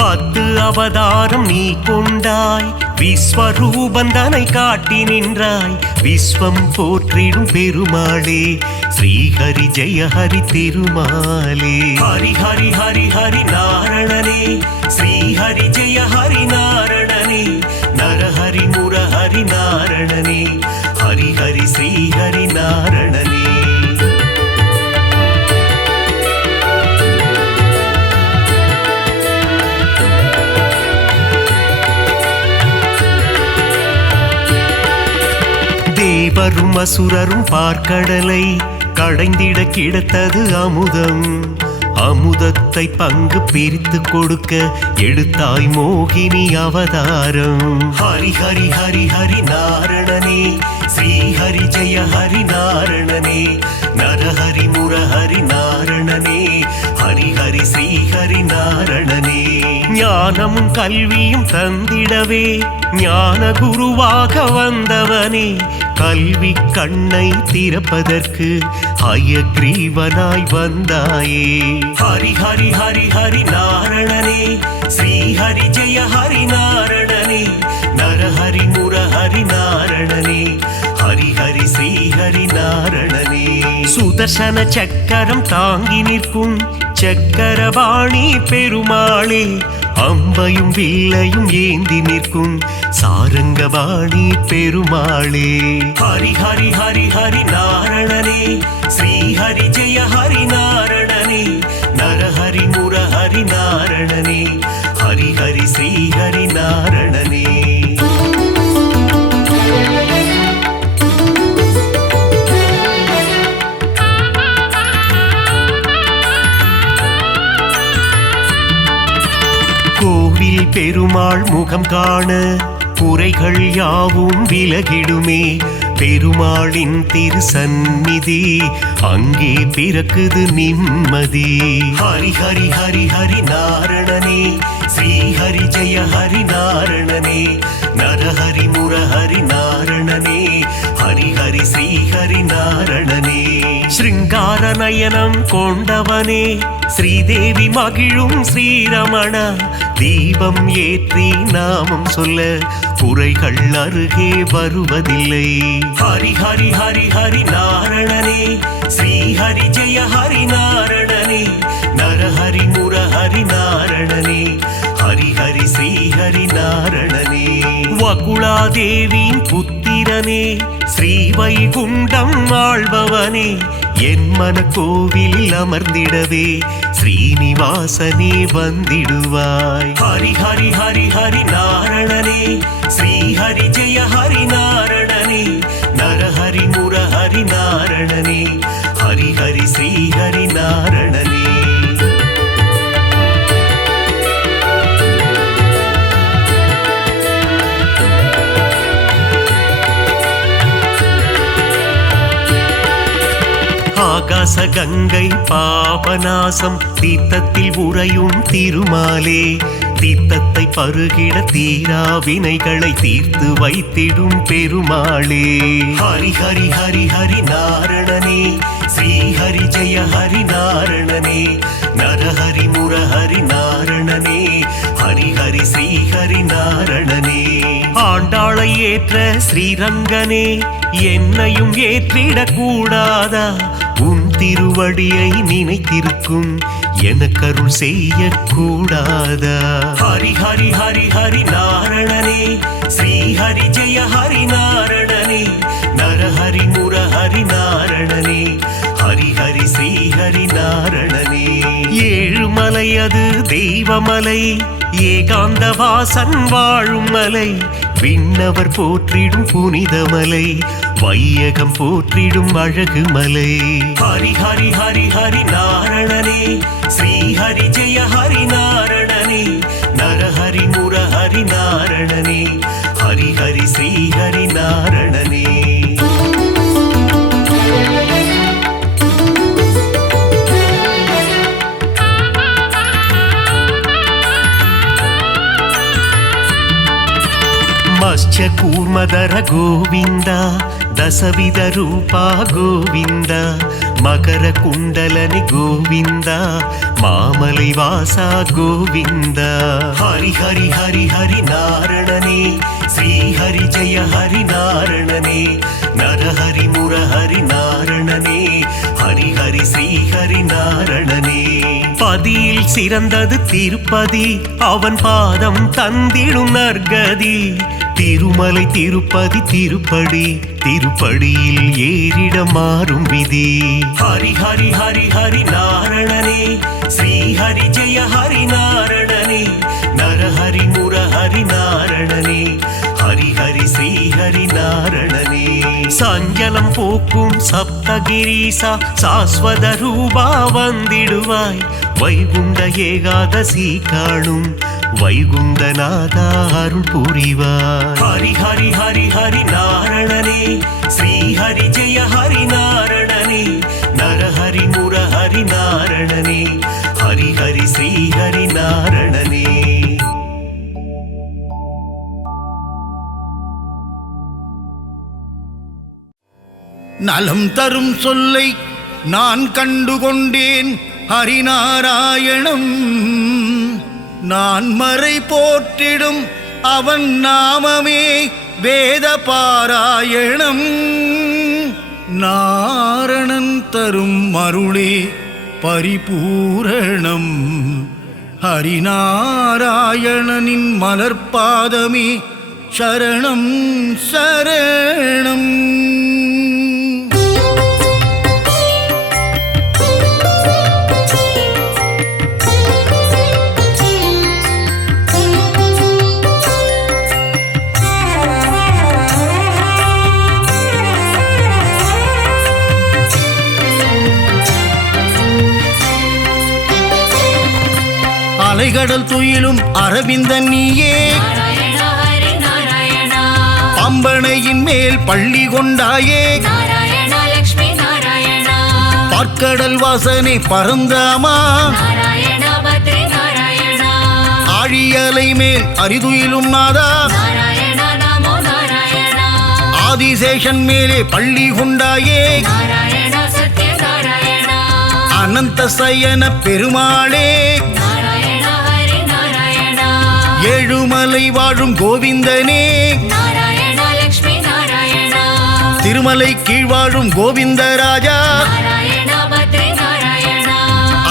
10 அவதாரம் நீ கொண்டாய், விஸ்வரூபந்தனை காட்டி நின்றாய், விஸ்வம் போற்றிடும் பெருமாளே, ஸ்ரீஹரி ஜெய ஹரி திருமாலே. ஹரி ஹரி ஹரி ஹரி நாரணனே, ஸ்ரீஹரி ஜெய ஹரி நாரணனே, நரஹரி முரஹரி நாரணனே, ஹரி ஹரி ஸ்ரீஹரி நாரணனே. தேவரும் அசுரரும் பார்க்கடலை கடைந்திட கிடைத்தது அமுதம், அமுதத்தை பங்கு பிரித்து கொடுக்க எடுத்தாய் மோகினி அவதாரம். ஹரி ஹரி ஹரி ஹரி நாரணனே, ஸ்ரீ ஹரி ஜெய ஹரி நாரணனே, நரஹரி முரஹரி நாரணனே, ஹரி ஹரி ஸ்ரீ ஹரி நாரணனே. ஞானமும் கல்வியும் தந்திடவே ஞான குருவாக வந்தவனே, கல்வி கண்ணை திறப்பதற்கு ஹயக்ரீவனாய் வந்தாயே. ஹரி ஹரி ஹரி ஹரி நாரணனே, ஸ்ரீ ஹரி ஜெய ஹரி நாரணனே, நரஹரி முரஹரி நாரணனே, ஹரி ஹரி ஸ்ரீ ஹரி நாரணனே. சுதர்சன சக்கரம் தாங்கி நிற்கும் சக்கரபாணி பெருமாளே, அம்பையும் வில்லையும் ஏந்தி நிற்கும் சாரங்கபாணி பெருமாளே. ஹரி ஹரி ஹரி ஹரி நாரணனே, ஸ்ரீ ஹரி ஜெய ஹரி நாரணனே, நரஹரி முரஹரி நாரணனே, ஹரி ஹரி ஸ்ரீ ஹரி நாரணனே. கோவில் பெருமாள் முகம் காண குறைகள் யாவும் விலகிடுமே, பெருமாளின் திருசந்நிதி அங்கே பிறக்குது நிம்மதி. ஹரி ஹரி ஹரி ஹரி நாரணனே, ஸ்ரீ ஹரி ஜெய ஹரி நாரணனே, நரஹரி முரஹரி நாரணனே, ஹரி ஹரி ஸ்ரீ ஹரி நாரணனே. ஸ்ருங்கார நயனம் கொண்டவனே, ஸ்ரீதேவி மகிழும் ஸ்ரீரமண, தீபம் ஏற்றி நாமம் சொல்ல குறைகள் அருகே வருவதில்லை. ஹரி ஹரி ஹரி ஹரி நாரணனே, ஸ்ரீ ஹரி ஜெய ஹரி நாரணனே, நரஹரி முரஹரி நாரணனே, ஹரி ஹரி ஸ்ரீ ஹரி நாரணனே. வகுளாதேவியின் புத்திரனே, ஸ்ரீ வைகுண்டம் ஆள்பவனே, என் மன கோவிலில் அமர்ந்திடவே ஸ்ரீனிவாசனே வந்திடுவாய். ஹரி ஹரி ஹரி ஹரி நாரணனே, ஸ்ரீ ஹரி ஜெய ஹரி நாரணனே, நரஹரி முரஹரி நாரணனே, ஹரி ஹரி ஸ்ரீ ஹரி நாரணனே. ஆகாச கங்கை பாபநாசம் தீர்த்தத்தில் உறையும் திருமாலே, தீர்த்தத்தை பருகிட தீரா வினைகளை தீர்த்து வைத்திடும் பெருமாளே. ஹரி ஹரி ஹரி ஹரி நாரணனே, ஸ்ரீ ஹரி ஜெய ஹரி நாரணனே, நரஹரி முரஹரி நாரணனே, ஹரி ஹரி ஸ்ரீ ஹரி நாரணனே. ஆண்டாளை ஏற்ற ஸ்ரீரங்கனே, என்னையும் ஏற்றிடக் கூடாதா, உன் திருவடியை நினைத்திருக்கும் எனக்கருள் செய்ய கூடாதா. ஹரி ஹரி ஹரி ஹரி நாரணனே, ஸ்ரீ ஹரி ஜெய ஹரி நாரணனே, நரஹரி முரஹரி நாரணனே, ஹரி ஹரி ஸ்ரீ ஹரி நாரணனே. ஏழுமலை அது தெய்வமலை, ஏகாந்த வாசன் வாழும் மலை, விண்ணவர் போற்றிடும் புனிதமலை, வையகம் போற்றிடும் அழகு மலை. ஹரி ஹரி ஹரி ஹரி நாரணனே, ஸ்ரீ ஹரி ஜெய ஹரி நாரணனே, நரஹரி முரஹரி நாரணனே, ஹரி ஹரி ஸ்ரீ ஹரி நாரணனே. పంచకూర్మధర గోవింద దశవిధ రూపా గోవింద మకర కుండలని గోవింద మామలై వాస గోవింద హరి హరి హరి హరి నారణనే శ్రీ హరి జయ హరి నారణనే నరహరి మురహరి నాரணனே ஹரி ஹரி ஸ்ரீ ஹரி நாரணனே பதியில் சிறந்தது திருப்பதி அவன் பாதம் தந்திடும் நற்கதி திருமலை திருப்பதி திருப்படி திருப்படியில் ஏறிட மாறும் விதி ஹரி ஹரி ஹரி ஹரி நாரணனே ஸ்ரீ ஹரி ஜெய ஹரி நாரணனே நரஹரி முரஹரி நாரணனே ஹரி ஹரி ஸ்ரீ ஹரி நாரணனே சஞ்சலம் போக்கும் சப்தகிரீசா சாஸ்வத ரூபா வந்திடுவாய் வைகுண்ட ஏகாதசி காணும் வைகுண்டநாதா அருள் புரிவாய் ஹரி ஹரி ஹரி ஹரி நாரணனே ஸ்ரீ ஹரி ஜெய ஹரி நாரணனே நரஹரி முரஹரி நாரணனே ஹரி ஹரி ஸ்ரீ ஹரி நாரணனே நலம் தரும் சொல்லை நான் கண்டுகொண்டேன் ஹரிநாராயணம் நான் மறை போற்றிடும் அவன் நாமமே வேத பாராயணம் நாரணன் தரும் அருளே பரிபூரணம் ஹரிநாராயணனின் மலர்பாதமே சரணம் சரணம் அலைகடல் துயிலும் அரவிந்தன் நீயே பம்பனையின் மேல் பள்ளி கொண்டாயே பார்க்கடல் வாசனை பரந்தாமா ஆழியலை மேல் அரிதுயிலும் நாதா ஆதிசேஷன் மேலே பள்ளி கொண்டாயே அனந்த சயன பெருமாளே ஏழுமலை வாழும் கோவிந்தனே திருமலை கீழ் வாழும் கோவிந்தராஜா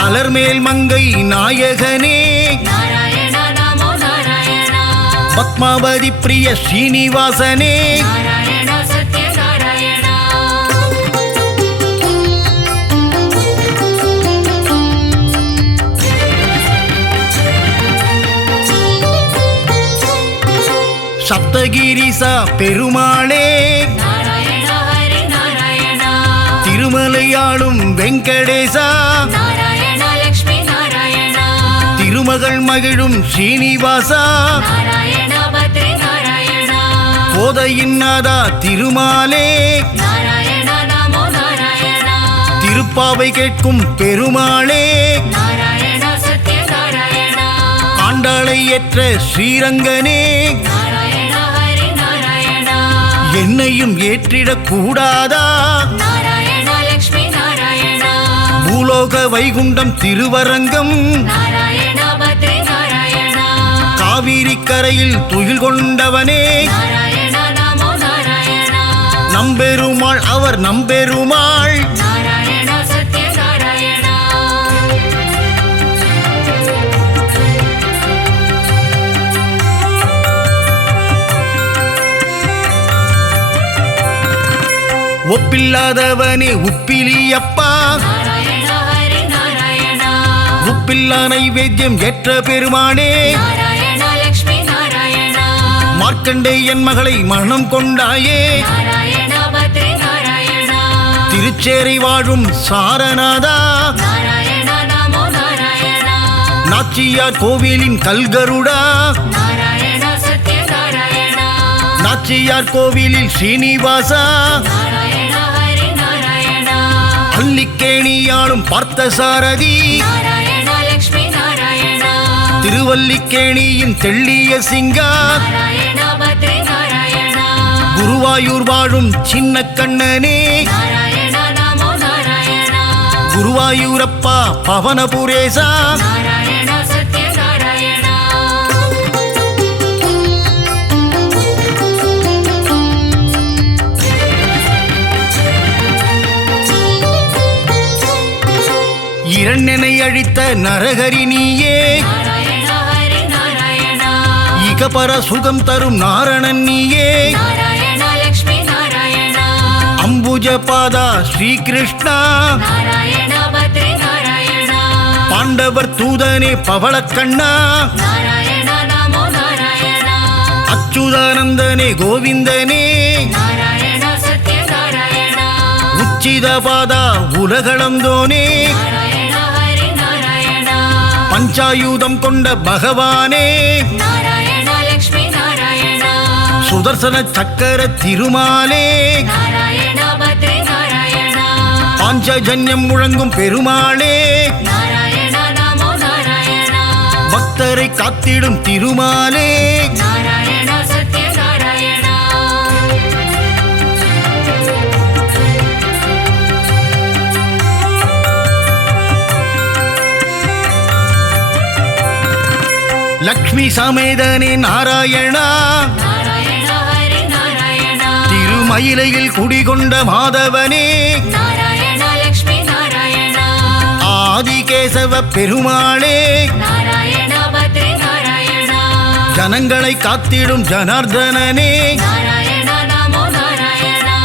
அலர்மேல் மங்கை நாயகனே பத்மாவதி பிரிய ஸ்ரீனிவாசனே சப்தகிரிசா பெருமாளே திருமலையாளும் வெங்கடேசா திருமகள் மகிழும் ஸ்ரீனிவாசா கோதையின் நாதா திருமாலே திருப்பாவை கேட்கும் பெருமாளே ஆண்டாளை ஏற்ற ஸ்ரீரங்கனே என்னையும் ஏற்றிடக் கூடாதா பூலோக வைகுண்டம் திருவரங்கம் காவிரி கரையில் துயில் கொண்டவனே நம்பெருமாள் அவர் நம்பெருமாள் ஒப்பில்லாதவனே உப்பிலியப்பா உப்பில்லா நைவேத்தியம் ஏற்ற பெருமானே மார்க்கண்டேயன் மகளை மனம் கொண்டாயே திருச்சேரை வாழும் சாரநாதா நாச்சியார் கோவிலின் கல்கருடா நாச்சியார் கோவிலில் ஸ்ரீனிவாசா அல்லிக்கேணியாளும் பார்த்தசாரதி திருவல்லிக்கேணியின் தெள்ளிய சிங்கா குருவாயூர் வாழும் சின்ன கண்ணனே நாராயணா நமோ நாராயணா குருவாயூரப்பா பவனபுரேசா நாராயணா சத்யநாராயணா இரண்டனை அழித்த நரகரி நீயே நாராயணா ஹரி நாராயணா இகபர சுகம் தரும் நாரணன் நீயே நாராயணா லக்ஷ்மி நாராயணா அம்புஜ பாதா ஸ்ரீகிருஷ்ணா நாராயணா பத்ரி நாராயணா பாண்டவர் தூதனே பவளக்கண்ணா நாராயணா நமோ நாராயணா அச்சுதானந்தனே கோவிந்தனே நாராயணா சத்யநாராயணா உச்சித பாதா உலகளந்தோனே நாராயணா ஹரி நாராயணா பஞ்சாயுதம் கொண்ட பகவானே நாராயணா லக்ஷ்மி நாராயணா சுதர்சன சக்கர திருமாலே நாராயணா பத்ரி நாராயணா பாஞ்சஜன்யம் முழங்கும் பெருமாளே நாராயணா நமோ நாராயணா பக்தரை காத்திடும் திருமாலே நாராயணா சத்யநாராயணா லக்ஷ்மி சமேதனே நாராயணா நாராயணா ஹரி நாராயணா திருமயிலையில் குடிகொண்ட மாதவனே நாராயணா லக்ஷ்மி நாராயணா ஆதிகேசவ பெருமாளே நாராயணா பத்ரி நாராயணா ஜனங்களை காத்திடும் ஜனார்தனனே நாராயணா நமோ நாராயணா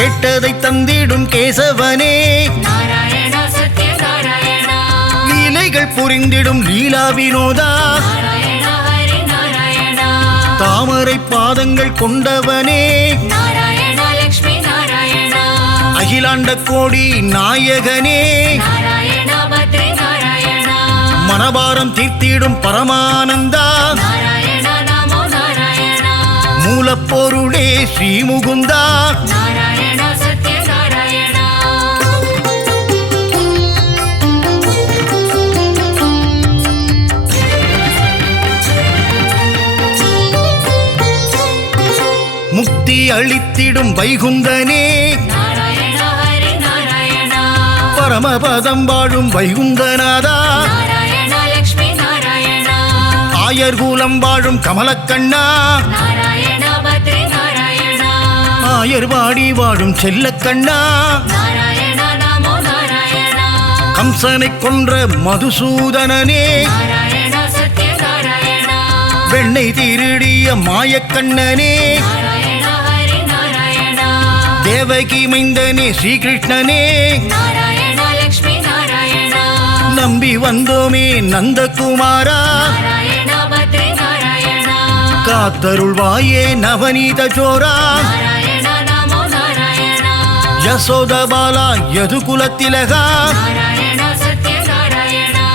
கெட்டதை தந்திடும் கேசவனே நாராயணா சத்யநாராயணா லீலைகள் புரிந்திடும் லீலா வினோதா நாராயணா ஹரி நாராயணா தாமரை பாதங்கள் கொண்டவனே நாராயணா லக்ஷ்மி நாராயணா அகிலாண்ட கோடி நாயகனே நாராயணா பத்ரி நாராயணா மனபாரம் தீர்த்திடும் பரமானந்தா நாராயணா நமோ நாராயணா மூலப்பொருளே ஸ்ரீமுகுந்தா நாராயணா சத்யநாராயணா முக்தி அளித்திடும் வைகுந்தனே நாராயணா ஹரி நாராயணா பரமபதம் வாழும் வைகுந்தநாதா நாராயணா லக்ஷ்மி நாராயணா ஆயர்கூலம் வாழும் கமலக்கண்ணா நாராயணா பத்ரி நாராயணா ஆயர்வாடி வாழும் செல்லக்கண்ணா நாராயணா நமோ நாராயணா கம்சனை கொன்ற மதுசூதனனே நாராயணா சத்யநாராயணா வெண்ணை திருடிய மாயக்கண்ணனே நாராயணா ஹரி நாராயணா தேவகி மைந்தனே ஸ்ரீகிருஷ்ணனே நாராயணா லக்ஷ்மி நாராயணா நம்பி வந்தோமே நந்தகுமாரா நாராயணா பத்ரி நாராயணா காத்தருள்வாயே நவநீத ஜோரா நாராயணா நமோ நாராயணா யசோதபாலா யதுகுலத்திலகா நாராயணா சத்யநாராயணா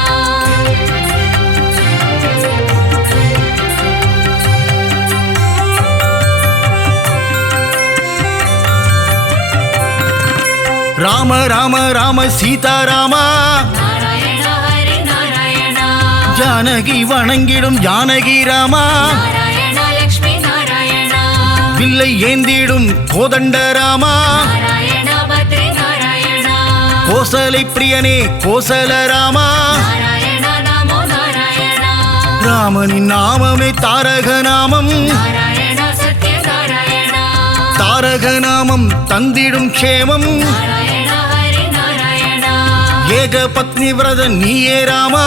ராம ராம ராம சீதாராமா நாராயணா ஹரி நாராயணா ஜானகி வணங்கிடும் ஜானகி ராமா நாராயணா லக்ஷ்மி நாராயணா வில்லை ஏந்திடும் கோதண்ட ராமா நாராயணா பத்ரி நாராயணா கோசலை பிரியனே கோசல ராமா நாராயணா நமோ நாராயணா ராமனின் நாமமே தாரக நாமம் நாராயணா சத்யநாராயணா தாரக நாமம் தந்திடும் க்ஷேமம் நாராயணா ஹரி நாராயணா ஏக பத்னி விரத நீயே ராமா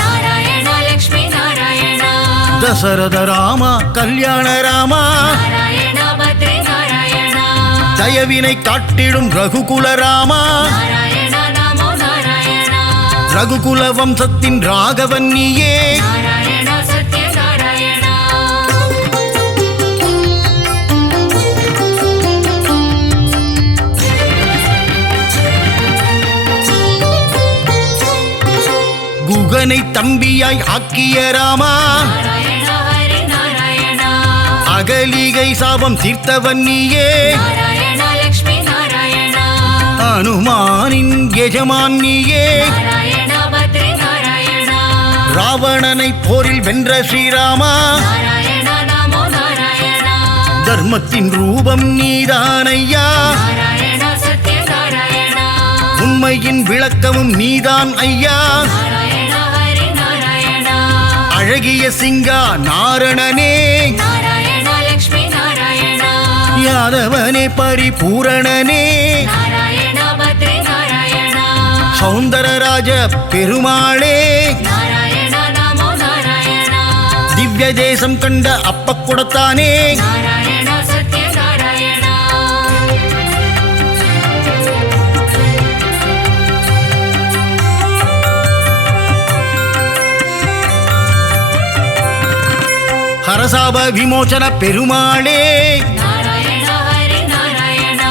நாராயணா லக்ஷ்மி நாராயணா தசரத ராமா கல்யாண ராமா நாராயணா பத்ரி நாராயணா தயவினை காட்டிடும் ரகுகுல ராமா நாராயணா நமோ நாராயணா ரகுகுல வம்சத்தின் ராகவன் நீயே நாராயணா சத்யநாராயணா குகனை தம்பியாய் ஆக்கிய ராமா நாராயணா ஹரி நாராயணா அகலிகை சாபம் தீர்த்தவன் நீயே நாராயணா லக்ஷ்மி நாராயணா அனுமானின் எஜமான் நீயே நாராயணா பத்ரி நாராயணா ராவணனை போரில் வென்ற ஸ்ரீராமா நாராயணா நமோ நாராயணா தர்மத்தின் ரூபம் நீதானையா, நாராயணா சத்ய நாராயணா, உண்மையின் விளக்கமும் நீதான் ஐயா. நாராயணா ஹரி நாராயணா, அழகிய சிங்கா நாரணனே, நாராயணா லக்ஷ்மி நாராயணா, யாதவனே பரிபூரணனே, நாராயணா பத்ரி நாராயணா, சௌந்தரராஜ பெருமாளே, நாராயணா நமோ நாராயணா, திவ்ய தேசம் கண்ட அப்பக்குடத்தானே, நாராயணா சத்ய நாராயணா, ஹரசாப விமோசன பெருமாளே, நாராயணா ஹரி நாராயணா,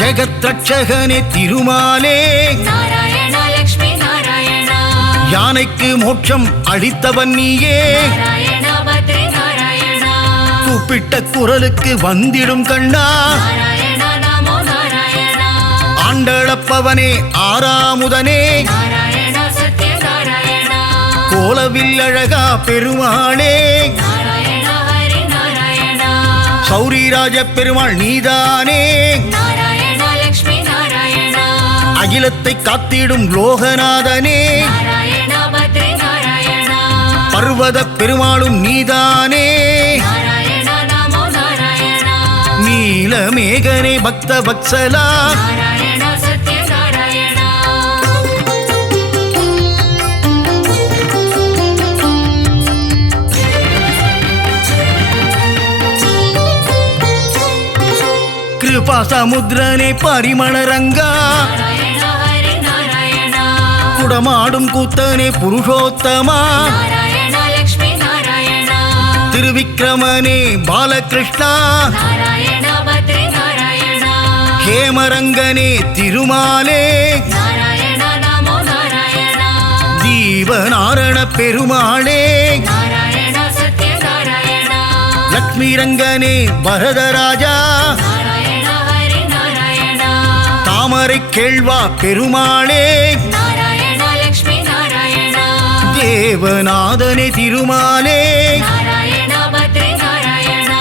ஜெகத் ரட்சகனே திருமாலே, நாராயணா லக்ஷ்மி நாராயணா, யானைக்கு மோட்சம் அளித்தவன் நீயே, நாராயணா பத்ரி நாராயணா, கூப்பிட்ட குரலுக்கு வந்திடும் கண்ணா, நாராயணா நமோ நாராயணா, ஆண்டளப்பவனே ஆறாமுதனே, நாராயணா சத்ய நாராயணா, கோலவில் அழகா பெருமாளே, நாராயணா ஹரி நாராயணா, சௌரிராஜ பெருமாள் நீதானே, நாராயணா லக்ஷ்மி நாராயணா, அகிலத்தை காத்திடும் லோகநாதனே, நாராயணா பத்ரி நாராயணா, பர்வத பெருமாளும் நீதானே, நாராயணா நமோ நாராயணா, நீலமேகனே பக்த வத்சலா, நாராயணா சத்ய நாராயணா, கிருபா சமுத்திரனே பரிமளரங்கா, நாராயணா ஹரி நாராயணா, குடமாடும் கூத்தனே புருஷோத்தமா, நாராயணா லக்ஷ்மி நாராயணா, திருவிக்கிரமனே பாலகிருஷ்ணா, நாராயணா பத்ரி நாராயணா, ஹேமரங்கனே திருமாலே, நாராயணா நமோ நாராயணா, தீவநாரண பெருமாளே, நாராயணா சத்ய நாராயணா, லக்ஷ்மி ரங்கனே வரதராஜா, நாராயணா ஹரி நாராயணா, தாமரை கேழ்வா பெருமாளே, நாராயணா லக்ஷ்மி நாராயணா, தேவநாதனே திருமாலே, நாராயணா பத்ரி நாராயணா,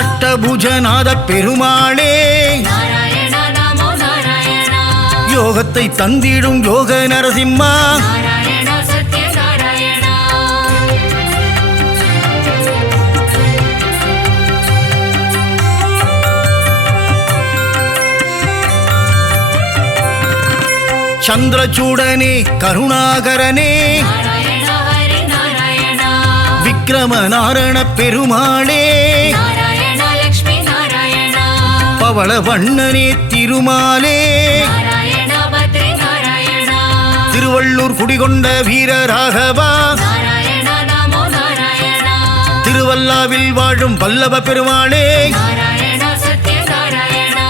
அஷ்டபுஜநாத பெருமாளே, நாராயணா நமோ நாராயணா, யோகத்தை தந்திடும் யோக நரசிம்மா, நாராயணா சத்ய நாராயணா, சந்திரசூடனே கருணாகரனே, நாராயணா ஹரி நாராயணா, விக்கிரமநாரண பெருமாளே, நாராயணா லக்ஷ்மி நாராயணா, பவள வண்ணனே திருமாலே, நாராயணா பத்ரி நாராயணா, திருவள்ளூர் குடிகொண்ட வீரராகவா, நாராயணா நமோ நாராயணா, திருவல்லாவில் வாழும் வல்லப பெருமாளே, நாராயணா சத்ய நாராயணா,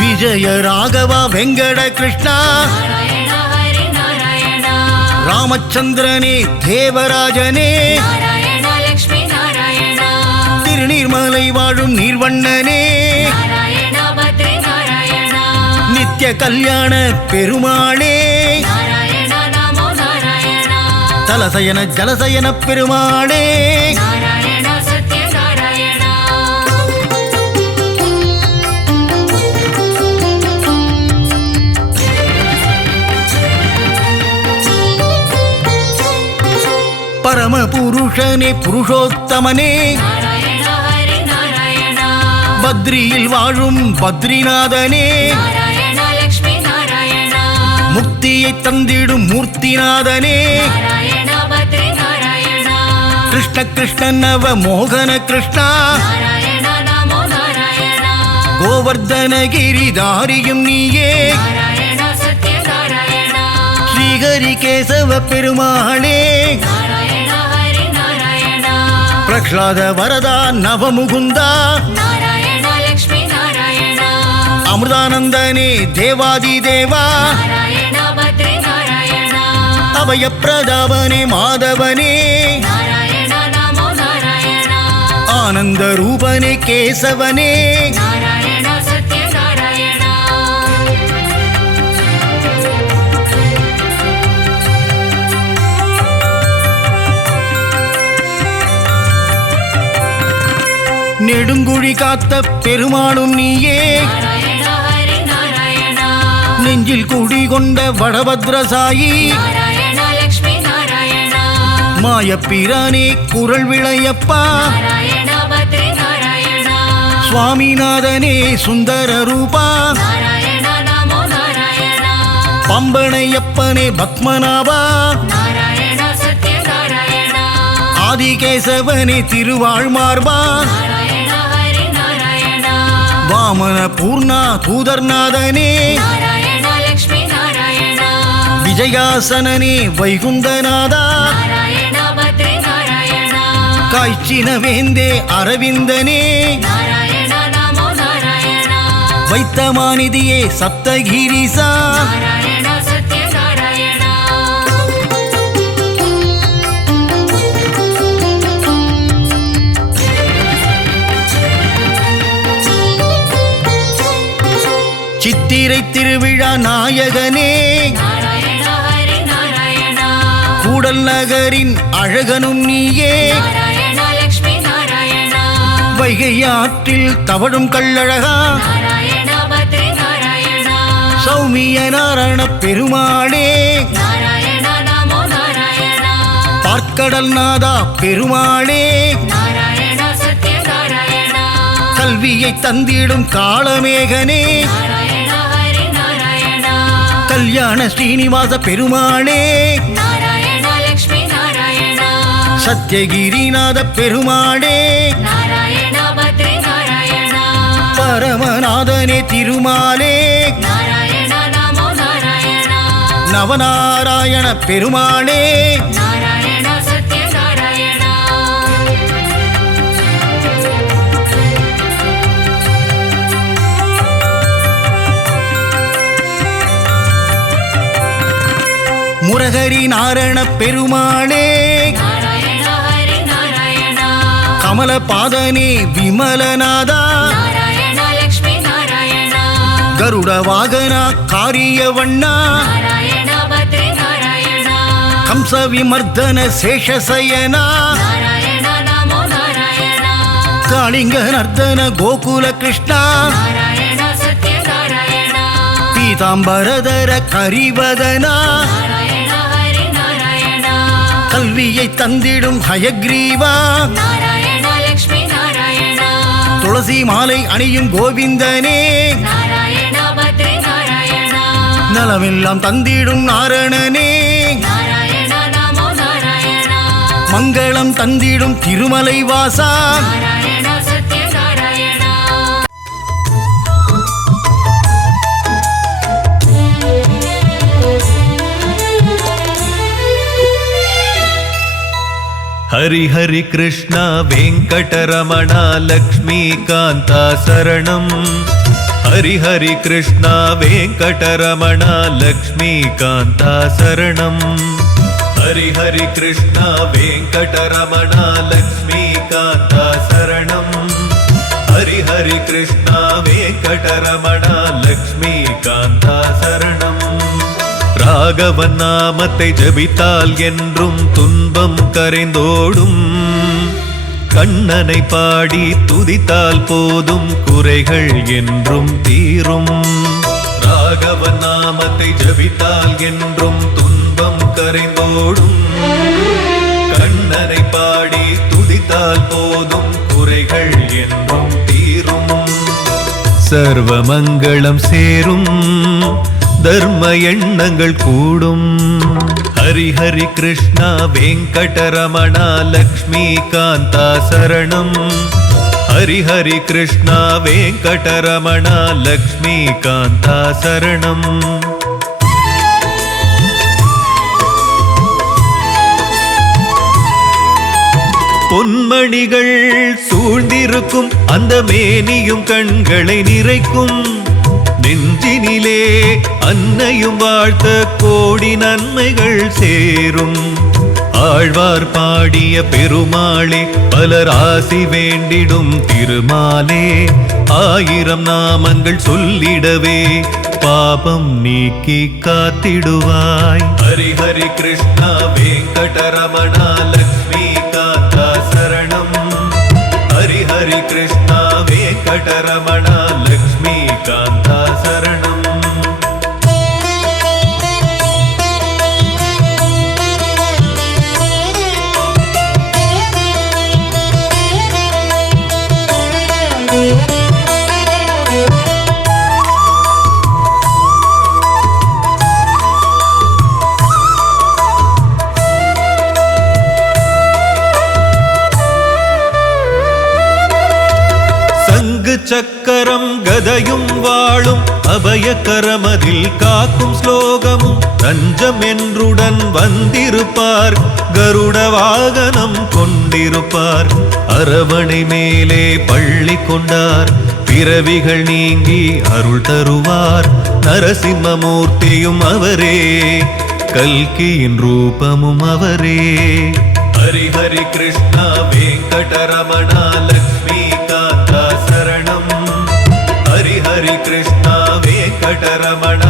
விஜய ராகவா வெங்கட கிருஷ்ணா, நாராயணா ஹரி நாராயணா, ராமச்சந்திரனே தேவராஜனே, நாராயணா லக்ஷ்மி நாராயணா, திருநீர்மலை வாழும் நீர்வண்ணனே, நாராயணா பத்ரி நாராயணா, நித்திய கல்யாண பெருமாளே, நாராயணா நமோ நாராயணா, தலசயன ஜலசயன பெருமாளே, நாராயணா சத்ய நாராயணா, பரம புருஷனே புருஷோத்தமனே, நாராயணா ஹரி நாராயணா, பத்ரியில் வாழும் பத்ரிநாதனே, நாராயணா லக்ஷ்மி நாராயணா, முக்தியை தந்திடும் மூர்த்திநாதனே, நாராயணா பத்ரி நாராயணா, கிருஷ்ண கிருஷ்ண நவ மோகன கிருஷ்ணா, நாராயணா நமோ நாராயணா, கோவர்தனகிரிதாரியும் நீயே, நாராயணா சத்ய நாராயணா, ஸ்ரீஹரி கேசவ பெருமாளே, நாராயணா ஹரி நாராயணா, பிரஹ்லாத வரதா நவமுகுந்தா, நாராயணா லக்ஷ்மி நாராயணா, அமிர்தானந்தனே தேவாதி தேவா, நாராயணா பத்ரி நாராயணா, அபய பிரதாபனே மாதவனே, நாராயணா நமோ நாராயணா, ஆனந்த ரூபனே கேசவனே, நாராயணா சத்ய நாராயணா, நெடுங்குழி காத்த பெருமாளும் நீயே நாராயணா ஹரி நாராயணா நெஞ்சில் குடிகொண்ட வடபத்ரசாயி நாராயணா லக்ஷ்மி நாராயணா மாயப்பிரானே குரல் விளையப்பா நாராயணா பத்ரி நாராயணா சுவாமிநாதனே சுந்தர ரூபா நாராயணா நமோ நாராயணா பம்பனையப்பனே பத்மநாபா நாராயணா சத்ய நாராயணா ஆதிகேசவனே திருவாழ்மார்பா நாராயணா ஹரி நாராயணா வாமன பூர்ணா தூதர்நாதனே நாராயணா லக்ஷ்மி நாராயணா விஜயாசனனே வைகுந்தநாதா நாராயணா பத்ரி நாராயணா காய்ச்சின வேந்தே அரவிந்தனே நாராயணா நமோ நாராயணா வைத்தமாநிதியே சப்தகிரிசா நாராயணா சத்ய நாராயணா சித்திரை திருவிழா நாயகனே நாராயணா ஹரி நாராயணா கூடல் நகரின் அழகனும் நீயே நாராயணா லக்ஷ்மி நாராயணா வைகை ஆற்றில் தவழும் கள்ளழகா நாராயணா பத்ரி நாராயணா சௌமிய நாராயண பெருமாளே நாராயணா நமோ நாராயணா பார்க்கடல் நாதா பெருமாளே நாராயணா சத்ய நாராயணா கல்வியை தந்திடும் காளமேகனே நாராயணா ஹரி நாராயணா கல்யாண ஸ்ரீனிவாச பெருமாளே நாராயணா லக்ஷ்மி நாராயணா சத்யகிரிநாத பெருமாளே நாராயணா பத்ரி நாராயணா பரமநாதனே திருமாலே நாராயணா நமோ நாராயணா நவநாராயண பெருமாளே நாராயணா சத்ய நாராயணா முரகரி நாராயண பெருமாளே நாராயணா ஹரி நாராயணா கமலபாதனே விமலநாதா நாராயணா லக்ஷ்மி நாராயணா கருட வாகனா காரியவண்ணா நாராயணா பத்ரி நாராயணா கம்ச விமர்தன சேஷசயனா நாராயணா நமோ நாராயணா காளிங்க நர்தன கோகுல கிருஷ்ணா நாராயணா சத்ய நாராயணா பீதாம்பரதர கரிவதனா நாராயணா ஹரி நாராயணா கல்வியை தந்திடும் ஹயக்ரீவா நாராயணா லக்ஷ்மி நாராயணா துளசி மாலை அணியும் கோவிந்தனே நாராயணா பத்ரி நாராயணா நலமெல்லாம் தந்திடும் நாரணனே நாராயணா நமோ நாராயணா மங்களம் தந்திடும் திருமலை வாசா நாராயணா சத்ய நாராயணா हरि हरि कृष्ण वेङ्कटरमण लक्ष्मीकान्ता शरणम् हरि हरि कृष्ण वेङ्कटरमण लक्ष्मीकान्ता शरणम् हरि हरि कृष्ण वेङ्कटरमण लक्ष्मीकान्ता शरणम् हरि हरि कृष्ण वेङ्कटरमण लक्ष्मीकान्ता शरणम् ராகவன் நாமத்தை ஜபித்தால் என்றும் துன்பம் கரைந்தோடும் கண்ணனை பாடி துதித்தால் போதும் குறைகள் என்றும் தீரும் ராகவன் நாமத்தை ஜபித்தால் என்றும் துன்பம் கரைந்தோடும் கண்ணனை பாடி துதித்தால் போதும் குறைகள் என்றும் தீரும் சர்வ மங்களம் சேரும் தர்ம எண்ணங்கள் கூடும் ஹரி ஹரி கிருஷ்ணா வெங்கடரமணா லக்ஷ்மிகாந்தா சரணம் ஹரி ஹரி கிருஷ்ணா வெங்கடரமணா லக்ஷ்மிகாந்தா சரணம் பொன்மணிகள் சூழ்ந்திருக்கும் அந்த மேனியும் கண்களை நிறைக்கும் நெஞ்சினிலே அன்னையும் வாழ்த்த கோடி நன்மைகள் சேரும் ஆழ்வார் பாடிய பெருமாளே பலர் ஆசி வேண்டிடும் திருமாலே ஆயிரம் நாமங்கள் சொல்லிடவே பாபம் நீக்கி காத்திடுவாய் ஹரி ஹரி கிருஷ்ணா வெங்கடரமணா லக்ஷ்மிகாந்தா சரணம் ஹரி ஹரி கிருஷ்ணா वेङ्कटरमण लक्ष्मीकान्ता शरणम् சக்கரம் கதையும் வாழும் அபயக்கரமதில் காக்கும் ஸ்லோகமும் தஞ்சம் என்றுடன் வந்திருப்பார் கருட வாகனம் கொண்டிருப்பார் அரவணை மேலே பள்ளி கொண்டார் பிறவிகள் நீங்கி அருள் தருவார் நரசிம்மமூர்த்தியும் அவரே கல்கியின் ரூபமும் அவரே ஹரி ஹரி கிருஷ்ணா வெங்கடரமணா லக்ஷ்மிகாந்தா சரணம் ஹரி ஹரி கிருஷ்ணா வெங்கடரமண